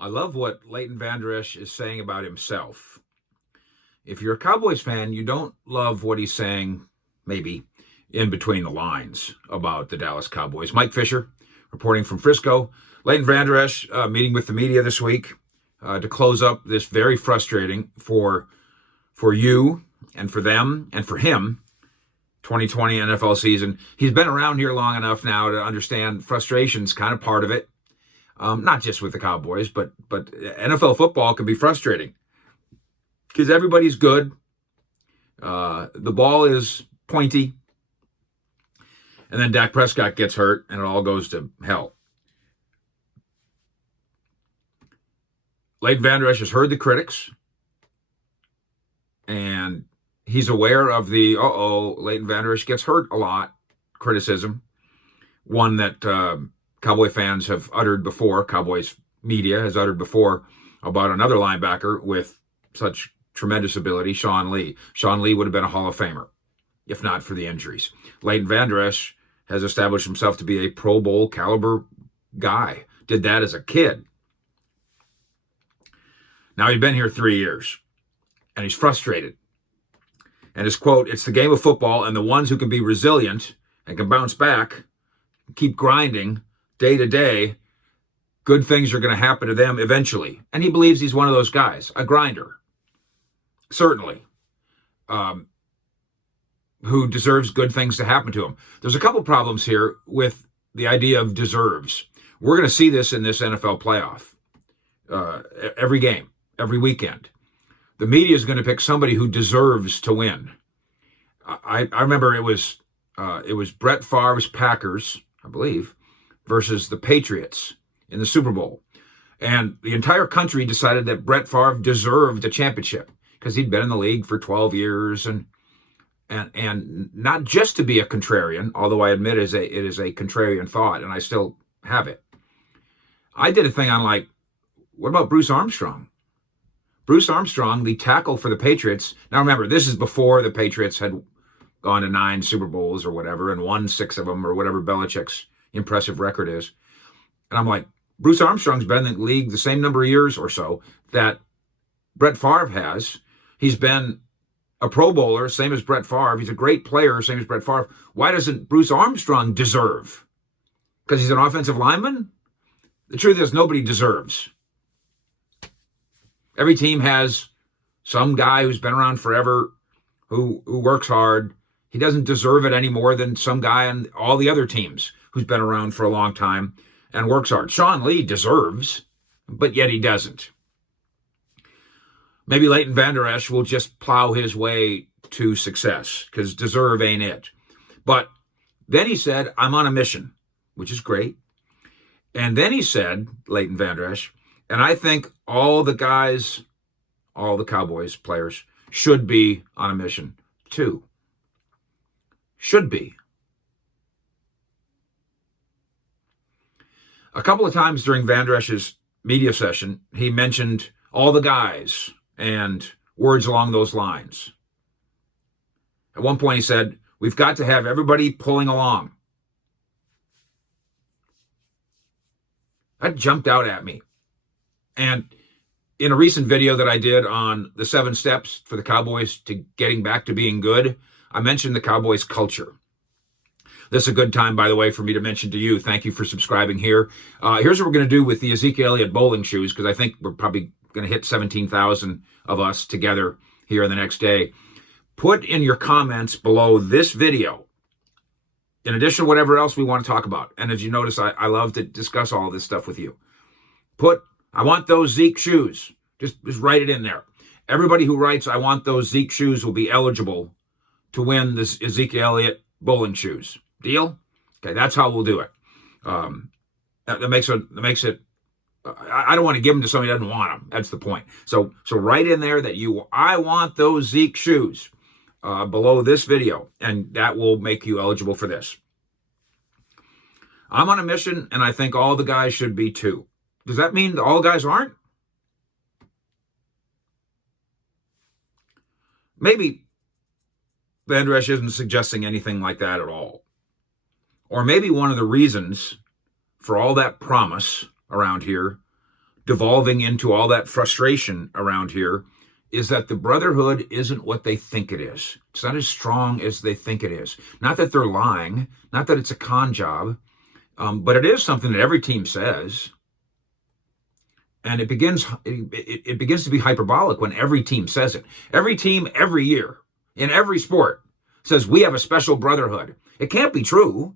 I love what Leighton Vander Esch is saying about himself. If you're a Cowboys fan, you don't love what he's saying, maybe, in between the lines about the Dallas Cowboys. Mike Fisher, reporting from Frisco. Leighton Vander Esch meeting with the media this week to close up this very frustrating for you and for them and for him 2020 NFL season. He's been around here long enough now to understand frustration's kind of part of it. Not just with the Cowboys, but NFL football can be frustrating because everybody's good. The ball is pointy. And then Dak Prescott gets hurt and it all goes to hell. Leighton Vander Esch has heard the critics. And he's aware of the, Leighton Vander Esch gets hurt a lot criticism. One that Cowboy fans have uttered before, Cowboys media has uttered before, about another linebacker with such tremendous ability, Sean Lee. Sean Lee would have been a Hall of Famer, if not for the injuries. Leighton Vander Esch has established himself to be a Pro Bowl caliber guy. Did that as a kid. Now he's been here 3 years, and he's frustrated. And his quote, "It's the game of football, and the ones who can be resilient and can bounce back, keep grinding day to day, good things are going to happen to them eventually." And he believes he's one of those guys, a grinder, certainly, who deserves good things to happen to him. There's a couple problems here with the idea of deserves. We're going to see this in this NFL playoff. Every game, every weekend. The media is going to pick somebody who deserves to win. I remember it was Brett Favre's Packers, I believe, versus the Patriots in the Super Bowl. And the entire country decided that Brett Favre deserved a championship because he'd been in the league for 12 years and not just to be a contrarian, although I admit it is a contrarian thought, and I still have it. I did a thing on what about Bruce Armstrong? Bruce Armstrong, the tackle for the Patriots. Now remember, this is before the Patriots had gone to 9 Super Bowls or whatever and won 6 of them or whatever Belichick's impressive record is. And I'm like, Bruce Armstrong's been in the league the same number of years or so that Brett Favre has. He's been a Pro Bowler, same as Brett Favre. He's a great player, same as Brett Favre. Why doesn't Bruce Armstrong deserve? Because he's an offensive lineman? The truth is, nobody deserves. Every team has some guy who's been around forever, who works hard. He doesn't deserve it any more than some guy on all the other teams who's been around for a long time and works hard. Sean Lee deserves, but yet he doesn't. Maybe Leighton Vander Esch will just plow his way to success because deserve ain't it. But then he said, "I'm on a mission," which is great. And then he said, Leighton Vander Esch, and I think all the guys, all the Cowboys players should be on a mission too. Should be. A couple of times during Vander Esch's media session, he mentioned all the guys and words along those lines. At one point he said, "We've got to have everybody pulling along." That jumped out at me. And in a recent video that I did on the 7 steps for the Cowboys to getting back to being good, I mentioned the Cowboys culture. This is a good time, by the way, for me to mention to you, thank you for subscribing here. Here's what we're going to do with the Zeke Elliott bowling shoes, because I think we're probably going to hit 17,000 of us together here in the next day. Put in your comments below this video, in addition to whatever else we want to talk about. And as you notice, I love to discuss all this stuff with you. Put, "I want those Zeke shoes." Just write it in there. Everybody who writes, "I want those Zeke shoes," will be eligible to win this Zeke Elliott bowling shoes. Deal? Okay, that's how we'll do it. That makes it. I don't want to give them to somebody who doesn't want them. That's the point. So write in there that I want those Zeke shoes below this video, and that will make you eligible for this. I'm on a mission, and I think all the guys should be too. Does that mean that all guys aren't? Maybe Vander Esch isn't suggesting anything like that at all. Or maybe one of the reasons for all that promise around here devolving into all that frustration around here is that the brotherhood isn't what they think it is. It's not as strong as they think it is. Not that they're lying, not that it's a con job, but it is something that every team says. And it begins to be hyperbolic when every team says it. Every team, every year, in every sport, says we have a special brotherhood. It can't be true.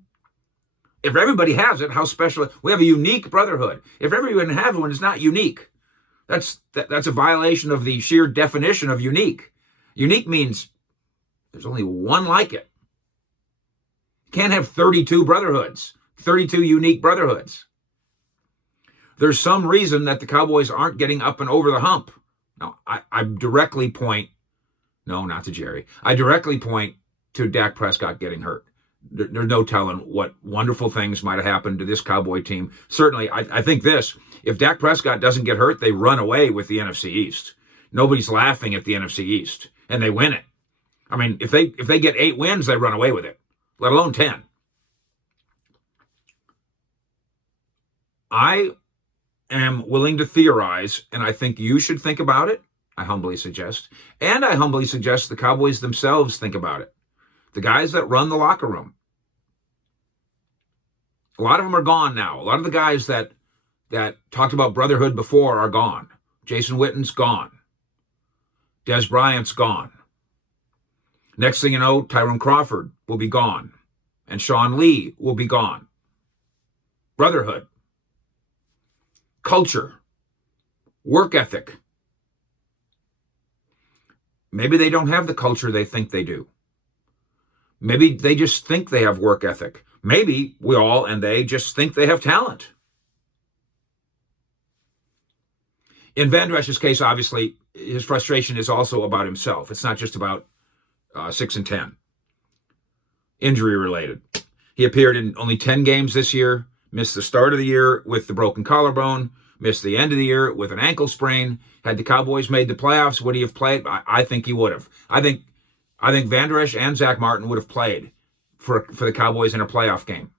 If everybody has it, how special? We have a unique brotherhood. If everyone has one, it's not unique. That's a violation of the sheer definition of unique. Unique means there's only one like it. You can't have 32 brotherhoods, 32 unique brotherhoods. There's some reason that the Cowboys aren't getting up and over the hump. Now, I directly point, no, not to Jerry. I directly point to Dak Prescott getting hurt. There's no telling what wonderful things might have happened to this Cowboy team. Certainly, I think this. If Dak Prescott doesn't get hurt, they run away with the NFC East. Nobody's laughing at the NFC East, and they win it. I mean, if they get 8 wins, they run away with it, let alone 10. I am willing to theorize, and I think you should think about it, I humbly suggest. And I humbly suggest the Cowboys themselves think about it. The guys that run the locker room. A lot of them are gone now. A lot of the guys that talked about brotherhood before are gone. Jason Witten's gone. Des Bryant's gone. Next thing you know, Tyrone Crawford will be gone. And Sean Lee will be gone. Brotherhood. Culture. Work ethic. Maybe they don't have the culture they think they do. Maybe they just think they have work ethic. Maybe we all and they just think they have talent. In Vander Esch's case, obviously, his frustration is also about himself. It's not just about 6 and 10. Injury related. He appeared in only 10 games this year, missed the start of the year with the broken collarbone, missed the end of the year with an ankle sprain. Had the Cowboys made the playoffs, would he have played? I think he would have. I think Vander Esch and Zach Martin would have played for the Cowboys in a playoff game.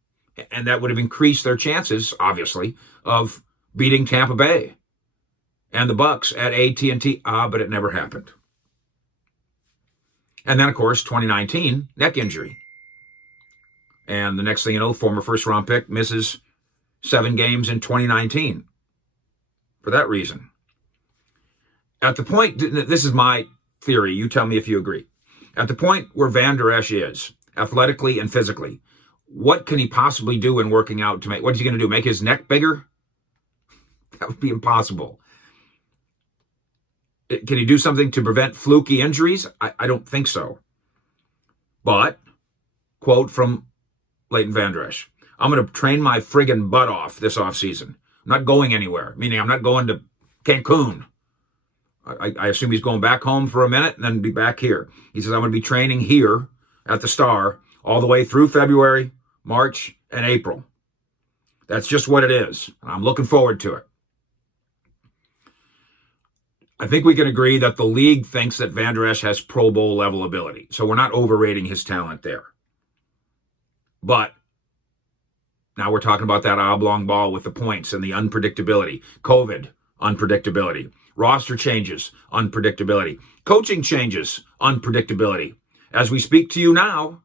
And that would have increased their chances, obviously, of beating Tampa Bay and the Bucks at AT&T. But it never happened. And then, of course, 2019, neck injury. And the next thing you know, former first-round pick misses 7 games in 2019 for that reason. At the point, this is my theory, you tell me if you agree. At the point where Vander Esch is, athletically and physically, what can he possibly do in working out to make, what is he going to do, make his neck bigger? That would be impossible. Can he do something to prevent fluky injuries? I don't think so. But, quote from Leighton Vander Esch, I'm going to train my friggin' butt off this offseason. I'm not going anywhere, meaning I'm not going to Cancun. I assume he's going back home for a minute and then be back here. He says, I'm going to be training here at the Star all the way through February, March, and April. That's just what it is. I'm looking forward to it. I think we can agree that the league thinks that Vander Esch has Pro Bowl level ability. So we're not overrating his talent there. But now we're talking about that oblong ball with the points and the unpredictability. COVID, unpredictability. Roster changes, unpredictability. Coaching changes, unpredictability. As we speak to you now,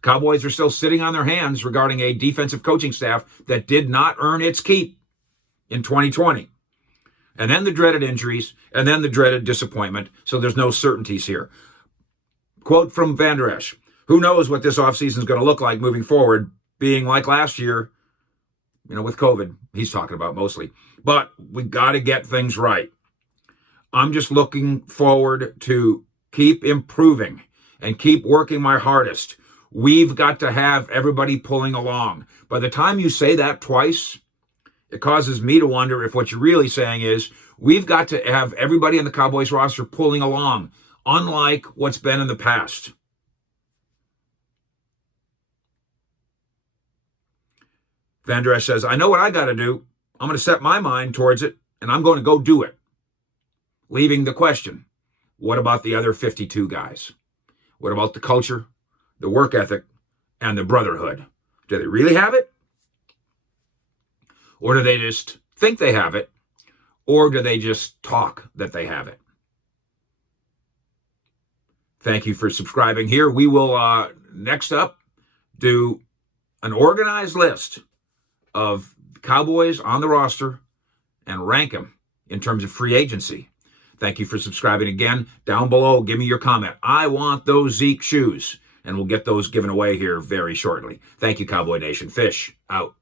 Cowboys are still sitting on their hands regarding a defensive coaching staff that did not earn its keep in 2020. And then the dreaded injuries, and then the dreaded disappointment. So there's no certainties here. Quote from Vander Esch, who knows what this offseason is going to look like moving forward, being like last year, with COVID, he's talking about mostly. But we got to get things right. I'm just looking forward to keep improving and keep working my hardest. We've got to have everybody pulling along. By the time you say that twice, it causes me to wonder if what you're really saying is we've got to have everybody on the Cowboys roster pulling along, unlike what's been in the past. Vander Esch says, I know what I got to do. I'm going to set my mind towards it, and I'm going to go do it. Leaving the question, what about the other 52 guys? What about the culture, the work ethic, and the brotherhood? Do they really have it? Or do they just think they have it Or do they just talk that they have it? Thank you for subscribing here. We will, next up, do an organized list of Cowboys on the roster and rank them in terms of free agency. Thank you for subscribing again. Down below, give me your comment. I want those Zeke shoes, and we'll get those given away here very shortly. Thank you, Cowboy Nation. Fish out.